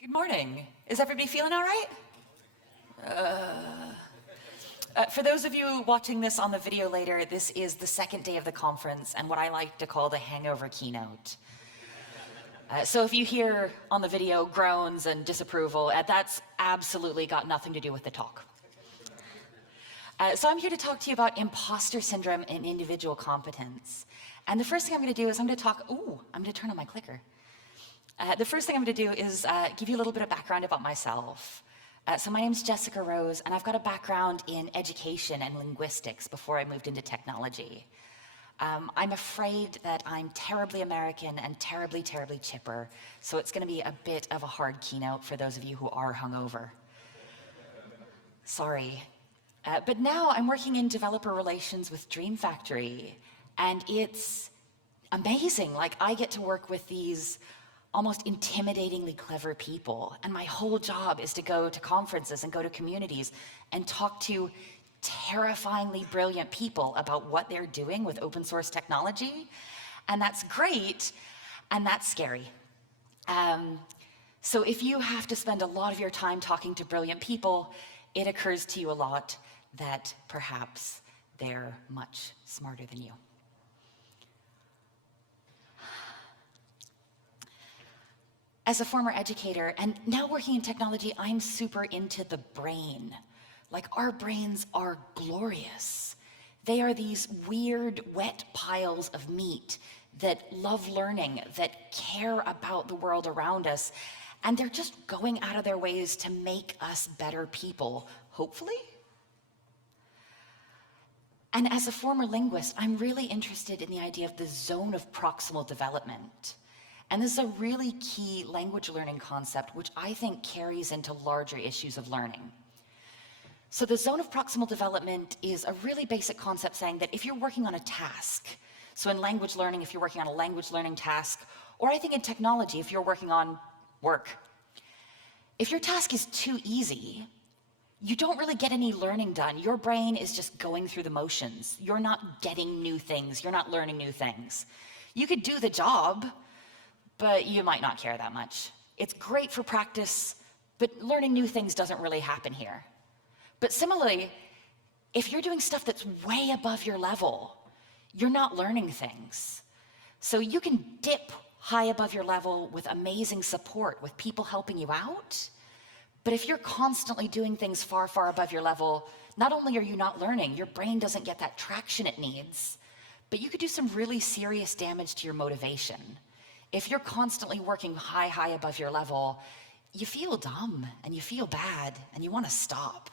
Good morning. Is everybody feeling all right? For those of you watching this on the video later, this is the second day of the conference and what I like to call the hangover keynote. So if you hear on the video groans and disapproval, that's absolutely got nothing to do with the talk. So I'm here to talk to you about imposter syndrome and individual competence. And the first thing I'm going to do is I'm going to turn on my clicker. The first thing I'm going to do is give you a little bit of background about myself. So my name's Jessica Rose, and I've got a background in education and linguistics before I moved into technology. I'm afraid that I'm terribly American and terribly, terribly chipper, so it's going to be a bit of a hard keynote for those of you who are hungover. Sorry. But now I'm working in developer relations with Dream Factory, and it's amazing. Like, I get to work with these almost intimidatingly clever people, and my whole job is to go to conferences and go to communities and talk to terrifyingly brilliant people about what they're doing with open source technology. And that's great, and that's scary. So if you have to spend a lot of your time talking to brilliant people, it occurs to you a lot that perhaps they're much smarter than you. As a former educator and now working in technology, I'm super into the brain. Like, our brains are glorious. They are these weird, wet piles of meat that love learning, that care about the world around us, and they're just going out of their ways to make us better people, hopefully. And as a former linguist, I'm really interested in the idea of the zone of proximal development. And this is a really key language learning concept, which I think carries into larger issues of learning. So the zone of proximal development is a really basic concept saying that if you're working on a task, so in language learning, if you're working on a language learning task, or I think in technology, if you're working on work, if your task is too easy, you don't really get any learning done. Your brain is just going through the motions. You're not getting new things. You're not learning new things. You could do the job, but you might not care that much. It's great for practice, but learning new things doesn't really happen here. But similarly, if you're doing stuff that's way above your level, you're not learning things. So you can dip high above your level with amazing support, with people helping you out. But if you're constantly doing things far, far above your level, not only are you not learning, your brain doesn't get that traction it needs, but you could do some really serious damage to your motivation. If you're constantly working high, high above your level, you feel dumb and you feel bad and you want to stop.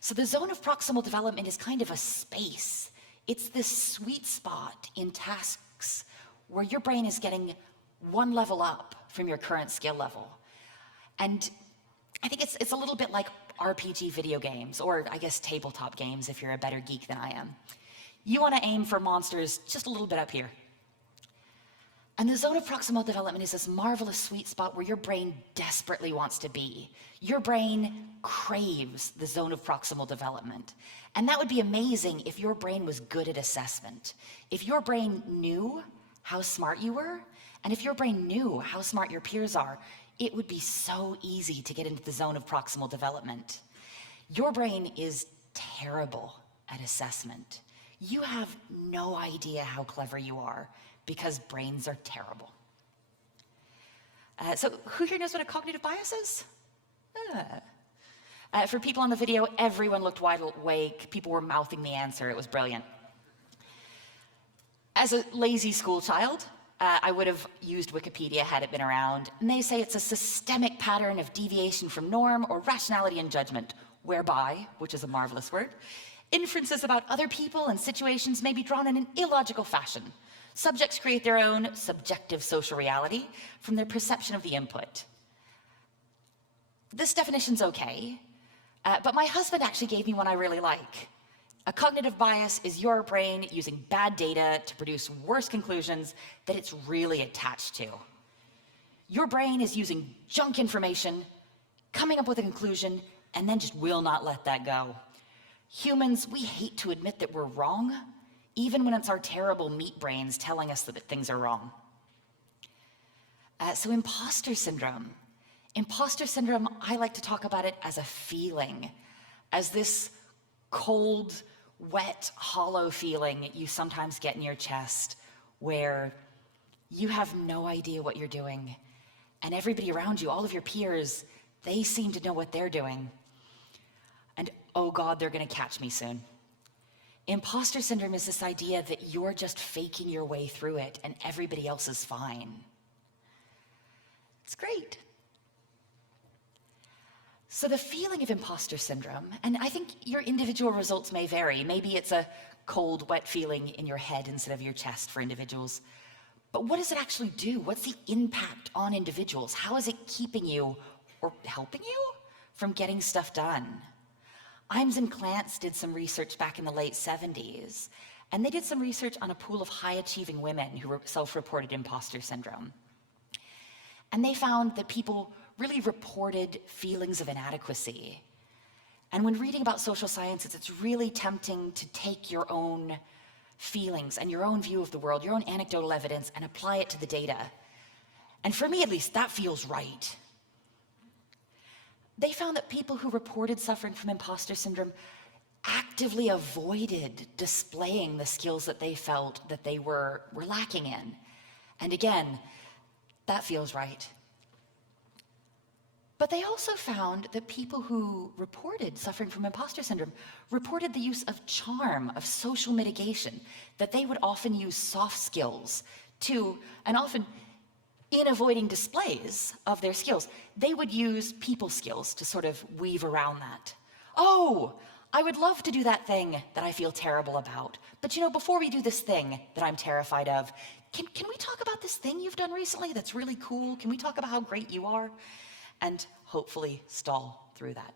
So the zone of proximal development is kind of a space. It's this sweet spot in tasks where your brain is getting one level up from your current skill level. And I think it's a little bit like RPG video games, or I guess tabletop games if you're a better geek than I am. You want to aim for monsters just a little bit up here. And the zone of proximal development is this marvelous sweet spot where your brain desperately wants to be. Your brain craves the zone of proximal development. And that would be amazing if your brain was good at assessment. If your brain knew how smart you were, and if your brain knew how smart your peers are, it would be so easy to get into the zone of proximal development. Your brain is terrible at assessment. You have no idea how clever you are, because brains are terrible. So who here knows what a cognitive bias is? For people on the video, everyone looked wide awake. People were mouthing the answer. It was brilliant. As a lazy school child, I would have used Wikipedia had it been around. And they say it's a systemic pattern of deviation from norm or rationality and judgment, whereby, which is a marvelous word, inferences about other people and situations may be drawn in an illogical fashion. Subjects create their own subjective social reality from their perception of the input. This definition's okay, but my husband actually gave me one I really like. A cognitive bias is your brain using bad data to produce worse conclusions that it's really attached to. Your brain is using junk information, coming up with a conclusion, and then just will not let that go. Humans, we hate to admit that we're wrong, even when it's our terrible meat brains telling us that things are wrong. So imposter syndrome. Imposter syndrome, I like to talk about it as a feeling, as this cold, wet, hollow feeling you sometimes get in your chest where you have no idea what you're doing, and everybody around you, all of your peers, they seem to know what they're doing. And oh God, they're gonna catch me soon. Imposter syndrome is this idea that you're just faking your way through it and everybody else is fine. It's great. So the feeling of imposter syndrome, and I think your individual results may vary. Maybe it's a cold, wet feeling in your head instead of your chest for individuals. But what does it actually do? What's the impact on individuals? How is it keeping you or helping you from getting stuff done? Imes and Clance did some research back in the late 70s, and they did some research on a pool of high-achieving women who self-reported imposter syndrome. And they found that people really reported feelings of inadequacy. And when reading about social sciences, it's really tempting to take your own feelings and your own view of the world, your own anecdotal evidence, and apply it to the data. And for me, at least, that feels right. They found that people who reported suffering from imposter syndrome actively avoided displaying the skills that they felt that they were lacking in. And again, that feels right. But they also found that people who reported suffering from imposter syndrome reported the use of charm, of social mitigation, that they would often use soft skills to, and often in avoiding displays of their skills, they would use people skills to sort of weave around that. Oh, I would love to do that thing that I feel terrible about. But you know, before we do this thing that I'm terrified of, can we talk about this thing you've done recently that's really cool? Can we talk about how great you are? And hopefully stall through that.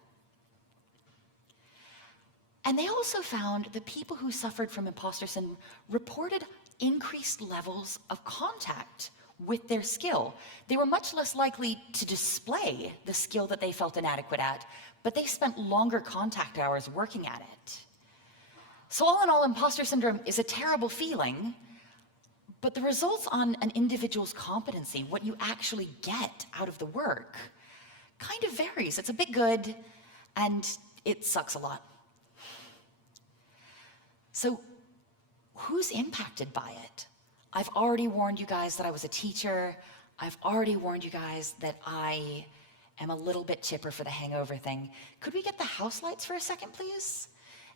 And they also found that people who suffered from imposter syndrome reported increased levels of contact with their skill. They were much less likely to display the skill that they felt inadequate at, but they spent longer contact hours working at it. So all in all, imposter syndrome is a terrible feeling, but the results on an individual's competency, what you actually get out of the work, kind of varies. It's a bit good, and it sucks a lot. So who's impacted by it? I've already warned you guys that I was a teacher. I've already warned you guys that I am a little bit chipper for the hangover thing. Could we get the house lights for a second, please?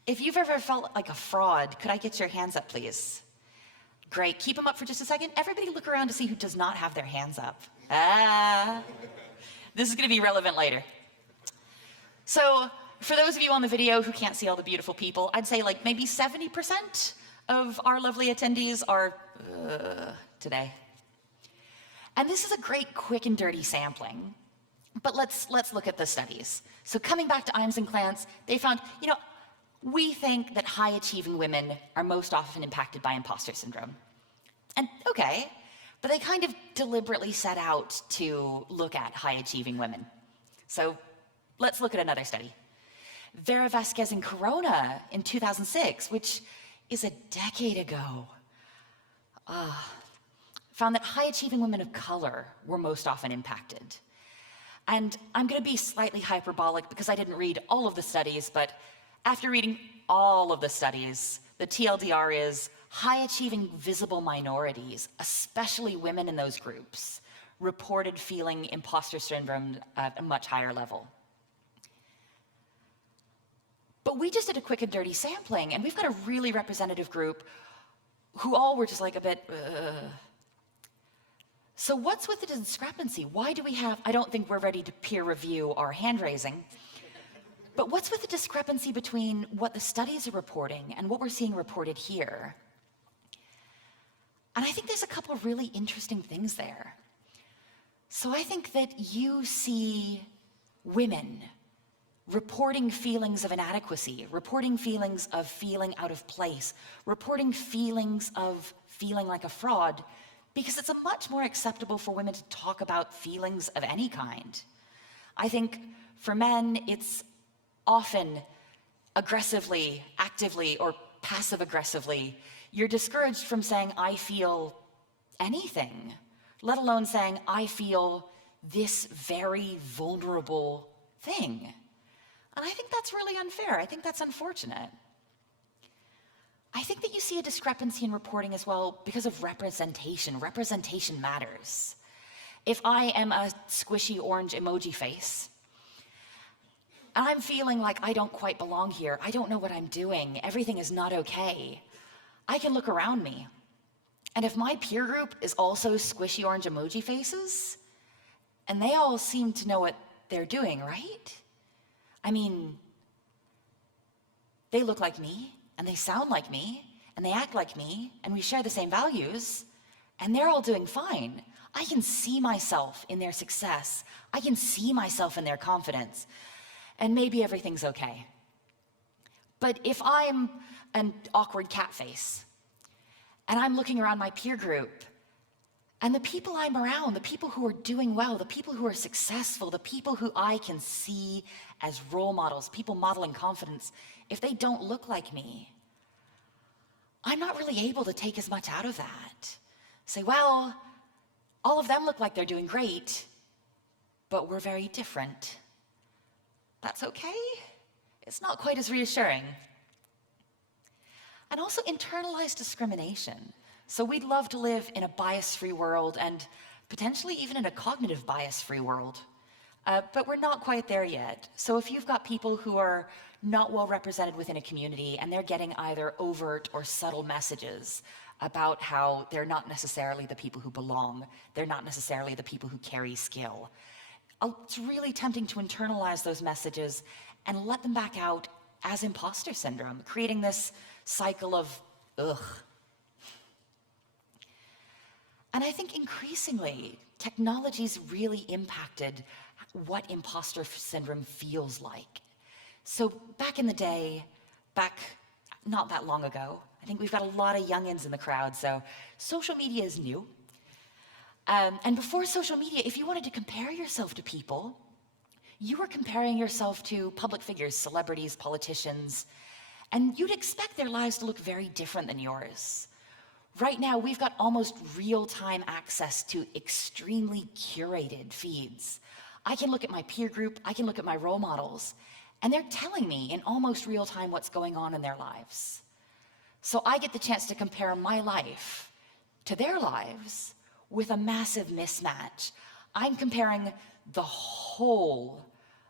If you've ever felt like a fraud, could I get your hands up, please? Great, keep them up for just a second. Everybody look around to see who does not have their hands up. This is gonna be relevant later. So, for those of you on the video who can't see all the beautiful people, I'd say like maybe 70% of our lovely attendees are today. And this is a great quick and dirty sampling, but let's look at the studies. So coming back to Imes and Clance, they found, you know, we think that high achieving women are most often impacted by imposter syndrome. And okay, but they kind of deliberately set out to look at high achieving women. So let's look at another study. Vera Vasquez and Corona in 2006, which is a decade ago, found that high-achieving women of color were most often impacted. And I'm gonna be slightly hyperbolic because I didn't read all of the studies, but after reading all of the studies, the TLDR is high-achieving visible minorities, especially women in those groups, reported feeling imposter syndrome at a much higher level. But we just did a quick and dirty sampling, and we've got a really representative group who all were just like a bit, So what's with the discrepancy? Why do we have, I don't think we're ready to peer review our hand raising, but what's with the discrepancy between what the studies are reporting and what we're seeing reported here? And I think there's a couple of really interesting things there. So I think that you see women reporting feelings of inadequacy, reporting feelings of feeling out of place, reporting feelings of feeling like a fraud, because it's a much more acceptable for women to talk about feelings of any kind. I think for men, it's often aggressively, actively, or passive-aggressively, you're discouraged from saying, I feel anything, let alone saying, I feel this very vulnerable thing. And I think that's really unfair. I think that's unfortunate. I think that you see a discrepancy in reporting as well because of representation. Representation matters. If I am a squishy orange emoji face, and I'm feeling like I don't quite belong here, I don't know what I'm doing, everything is not okay, I can look around me. And if my peer group is also squishy orange emoji faces, and they all seem to know what they're doing, right? I mean, they look like me, and they sound like me, and they act like me, and we share the same values, and they're all doing fine. I can see myself in their success. I can see myself in their confidence, and maybe everything's okay. But if I'm an awkward cat face, and I'm looking around my peer group, and the people I'm around, the people who are doing well, the people who are successful, the people who I can see as role models, people modeling confidence, if they don't look like me, I'm not really able to take as much out of that. Say, well, all of them look like they're doing great, but we're very different. That's okay? It's not quite as reassuring. And also internalized discrimination. So we'd love to live in a bias-free world and potentially even in a cognitive bias-free world. But we're not quite there yet. So if you've got people who are not well represented within a community and they're getting either overt or subtle messages about how they're not necessarily the people who belong, they're not necessarily the people who carry skill, it's really tempting to internalize those messages and let them back out as imposter syndrome, creating this cycle of ugh. And I think increasingly, technology's really impacted what imposter syndrome feels like. So back in the day, back not that long ago, I think we've got a lot of youngins in the crowd, so social media is new. And before social media, if you wanted to compare yourself to people, you were comparing yourself to public figures, celebrities, politicians, and you'd expect their lives to look very different than yours. Right now, we've got almost real-time access to extremely curated feeds. I can look at my peer group, I can look at my role models, and they're telling me in almost real time what's going on in their lives. So I get the chance to compare my life to their lives with a massive mismatch. I'm comparing the whole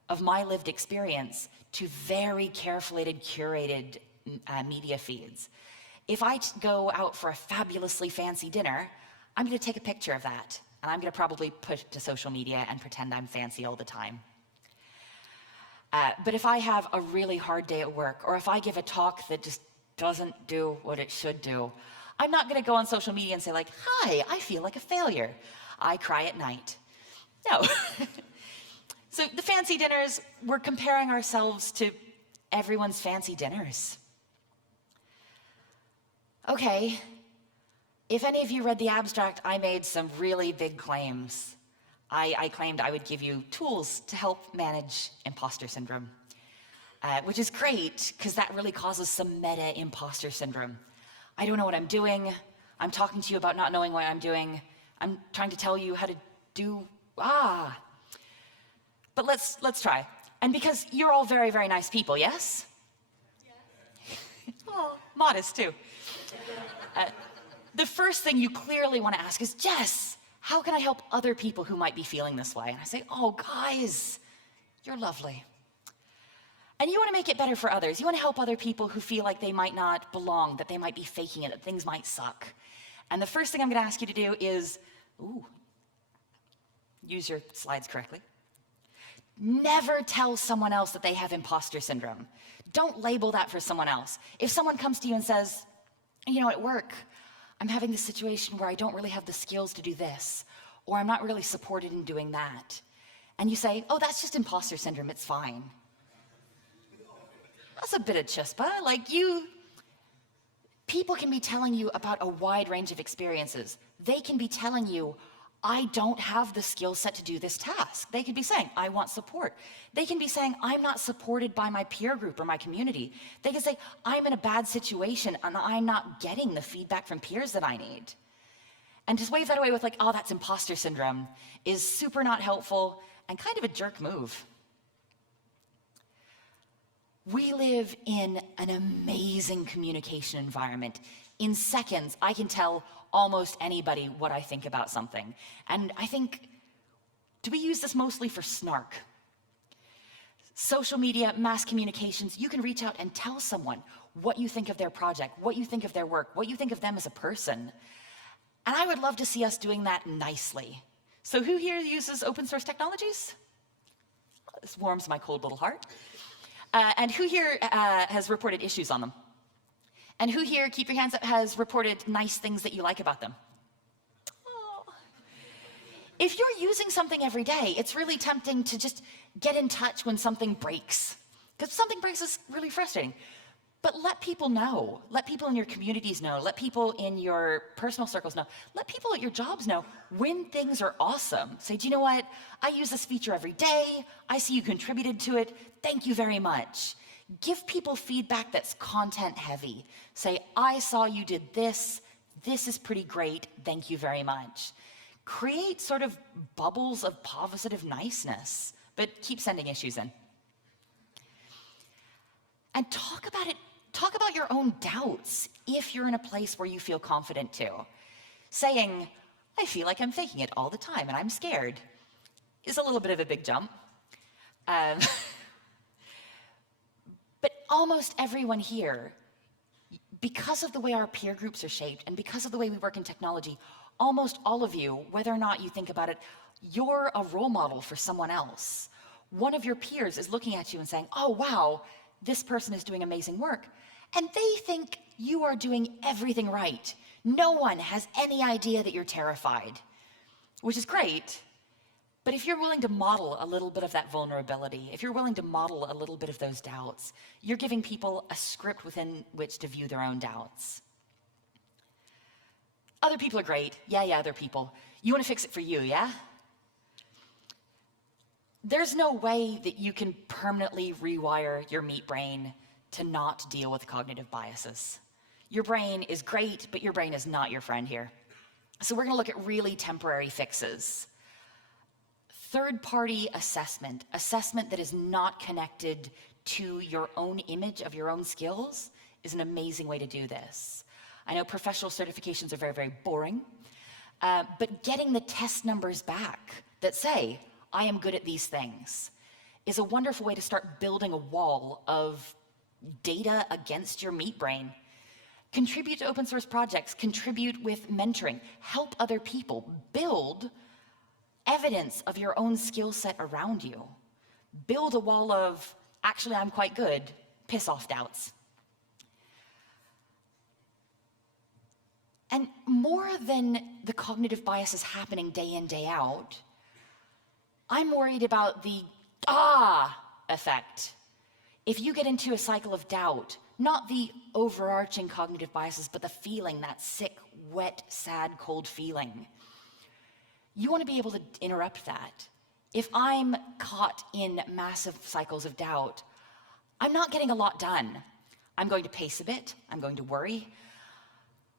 of my lived experience to very carefully curated media feeds. If I go out for a fabulously fancy dinner, I'm gonna take a picture of that, and I'm gonna probably put it to social media and pretend I'm fancy all the time. But if I have a really hard day at work, or if I give a talk that just doesn't do what it should do, I'm not gonna go on social media and say like, hi, I feel like a failure. I cry at night. No. So the fancy dinners, we're comparing ourselves to everyone's fancy dinners. Okay, if any of you read the abstract, I made some really big claims. I claimed I would give you tools to help manage imposter syndrome, which is great, because that really causes some meta imposter syndrome. I don't know what I'm doing. I'm talking to you about not knowing what I'm doing. I'm trying to tell you how to do, But let's try. And because you're all very, very nice people, yes? Yes. Oh, modest too. The first thing you clearly want to ask is, Jess, how can I help other people who might be feeling this way? And I say, oh, guys, you're lovely. And you want to make it better for others. You want to help other people who feel like they might not belong, that they might be faking it, that things might suck. And the first thing I'm going to ask you to do is, use your slides correctly. Never tell someone else that they have imposter syndrome. Don't label that for someone else. If someone comes to you and says, you know, at work, I'm having this situation where I don't really have the skills to do this, or I'm not really supported in doing that. And you say, oh, that's just imposter syndrome, it's fine. That's a bit of chispa. People can be telling you about a wide range of experiences. They can be telling you, I don't have the skill set to do this task. They could be saying, I want support. They can be saying, I'm not supported by my peer group or my community. They can say, I'm in a bad situation and I'm not getting the feedback from peers that I need. And to wave that away with like, oh, that's imposter syndrome is super not helpful and kind of a jerk move. We live in an amazing communication environment. In seconds, I can tell almost anybody what I think about something. And I think, do we use this mostly for snark? Social media, mass communications, you can reach out and tell someone what you think of their project, what you think of their work, what you think of them as a person. And I would love to see us doing that nicely. So who here uses open source technologies? This warms my cold little heart. And who here has reported issues on them? And who here, keep your hands up, has reported nice things that you like about them? Oh. If you're using something every day, it's really tempting to just get in touch when something breaks. Because something breaks is really frustrating. But let people know. Let people in your communities know. Let people in your personal circles know. Let people at your jobs know when things are awesome. Say, do you know what? I use this feature every day. I see you contributed to it. Thank you very much. Give people feedback that's content heavy. Say, I saw you did this. This is pretty great. Thank you very much. Create sort of bubbles of positive niceness, but keep sending issues in. And talk about it. Talk about your own doubts if you're in a place where you feel confident to. Saying, I feel like I'm faking it all the time and I'm scared, is a little bit of a big jump. But almost everyone here, because of the way our peer groups are shaped and because of the way we work in technology, almost all of you, whether or not you think about it, you're a role model for someone else. One of your peers is looking at you and saying, oh, wow, this person is doing amazing work. And they think you are doing everything right. No one has any idea that you're terrified, which is great. But if you're willing to model a little bit of that vulnerability, if you're willing to model a little bit of those doubts, you're giving people a script within which to view their own doubts. Other people are great. Yeah, other people. You want to fix it for you, yeah? There's no way that you can permanently rewire your meat brain to not deal with cognitive biases. Your brain is great, but your brain is not your friend here. So we're going to look at really temporary fixes. Third-party assessment, assessment that is not connected to your own image of your own skills, is an amazing way to do this. I know professional certifications are very, very boring, but getting the test numbers back that say, I am good at these things, is a wonderful way to start building a wall of data against your meat brain. Contribute to open source projects, contribute with mentoring, help other people, build evidence of your own skill set around you. Build a wall of, actually I'm quite good, piss off doubts. And more than the cognitive biases happening day in, day out, I'm worried about the effect. If you get into a cycle of doubt, not the overarching cognitive biases, but the feeling, that sick, wet, sad, cold feeling, you want to be able to interrupt that. If I'm caught in massive cycles of doubt, I'm not getting a lot done. I'm going to pace a bit. I'm going to worry.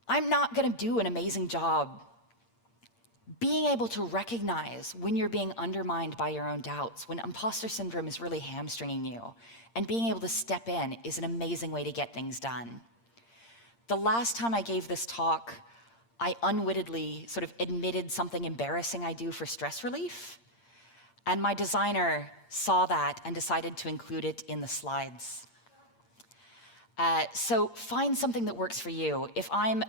I'm not going to do an amazing job. Being able to recognize when you're being undermined by your own doubts, when imposter syndrome is really hamstringing you, and being able to step in is an amazing way to get things done. The last time I gave this talk, I unwittingly sort of admitted something embarrassing I do for stress relief, and my designer saw that and decided to include it in the slides. So find something that works for you. If I'm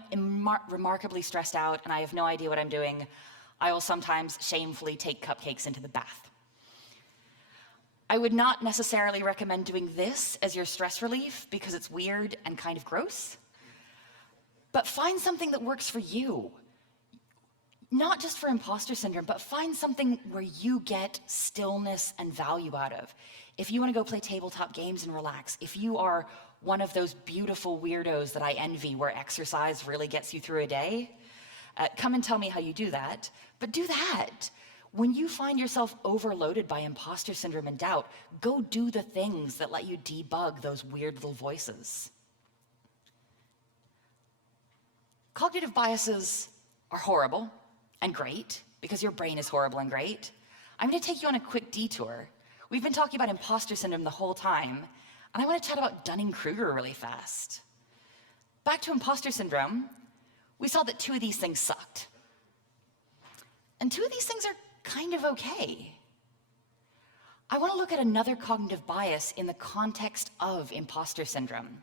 remarkably stressed out and I have no idea what I'm doing, I will sometimes shamefully take cupcakes into the bath. I would not necessarily recommend doing this as your stress relief because it's weird and kind of gross. But find something that works for you. Not just for imposter syndrome, but find something where you get stillness and value out of. If you want to go play tabletop games and relax, if you are one of those beautiful weirdos that I envy where exercise really gets you through a day, come and tell me how you do that. But do that. When you find yourself overloaded by imposter syndrome and doubt, go do the things that let you debug those weird little voices. Cognitive biases are horrible and great, because your brain is horrible and great, I'm going to take you on a quick detour. We've been talking about imposter syndrome the whole time, and I want to chat about Dunning-Kruger really fast. Back to imposter syndrome, we saw that 2 of these things sucked. And 2 of these things are kind of okay. I want to look at another cognitive bias in the context of imposter syndrome.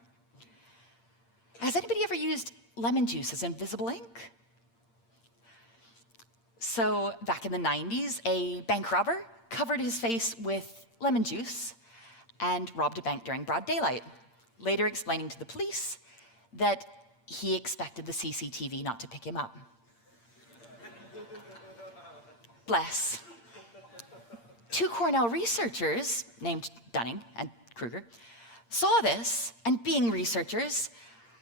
Has anybody ever used lemon juice as invisible ink? So back in the 90s, a bank robber covered his face with lemon juice and robbed a bank during broad daylight, later explaining to the police that he expected the CCTV not to pick him up. Bless. 2 Cornell researchers, named Dunning and Kruger, saw this, and being researchers,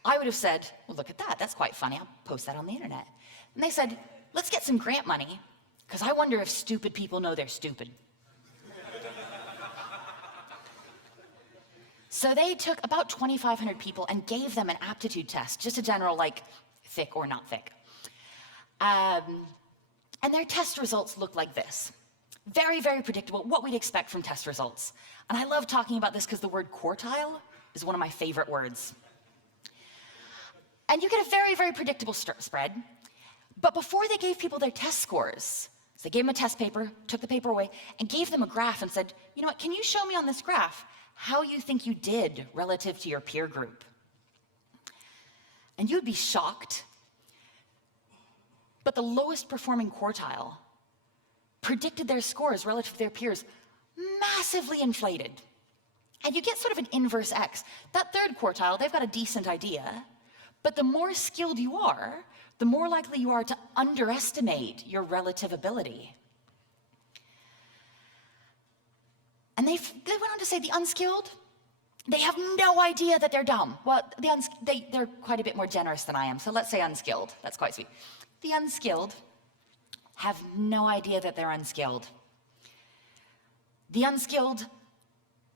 I would have said, well, look at that, that's quite funny, I'll post that on the internet. And they said, let's get some grant money, because I wonder if stupid people know they're stupid. So they took about 2,500 people and gave them an aptitude test, just a general, like, thick or not thick. And their test results looked like this. Very, very predictable, what we'd expect from test results. And I love talking about this because the word quartile is one of my favorite words. And you get a very, very predictable spread. But before they gave people their test scores, so they gave them a test paper, took the paper away, and gave them a graph and said, you know what, can you show me on this graph how you think you did relative to your peer group? And you'd be shocked. But the lowest performing quartile predicted their scores relative to their peers massively inflated. And you get sort of an inverse X. That 3rd quartile, they've got a decent idea, but the more skilled you are, the more likely you are to underestimate your relative ability. And they went on to say the unskilled, they have no idea that they're dumb. Well, they're quite a bit more generous than I am, so let's say unskilled. That's quite sweet. The unskilled have no idea that they're unskilled. The unskilled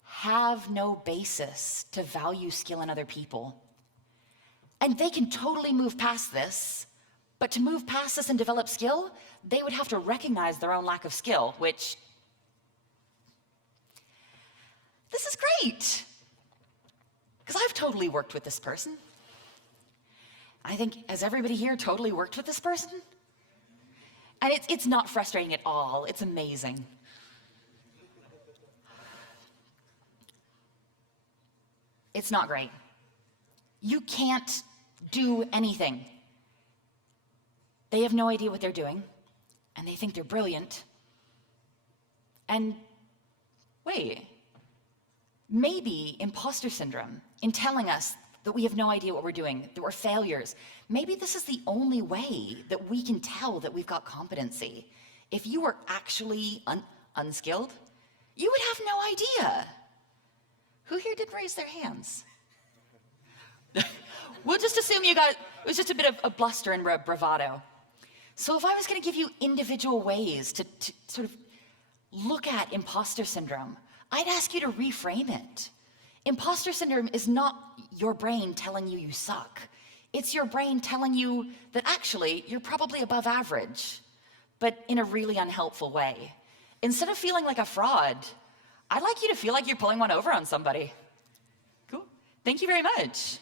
have no basis to value skill in other people. And they can totally move past this, but to move past this and develop skill, they would have to recognize their own lack of skill, which, this is great, because I've totally worked with this person. I think, has everybody here totally worked with this person? And it's not frustrating at all, it's amazing. It's not great. You can't do anything. They have no idea what they're doing, and they think they're brilliant. And wait, maybe imposter syndrome, in telling us that we have no idea what we're doing, that we're failures, maybe this is the only way that we can tell that we've got competency. If you were actually unskilled, you would have no idea. Who here did raise their hands? We'll just assume you got, it was just a bit of a bluster and bravado. So if I was going to give you individual ways to sort of look at imposter syndrome, I'd ask you to reframe it. Imposter syndrome is not your brain telling you you suck. It's your brain telling you that actually you're probably above average, but in a really unhelpful way. Instead of feeling like a fraud, I'd like you to feel like you're pulling one over on somebody. Cool. Thank you very much.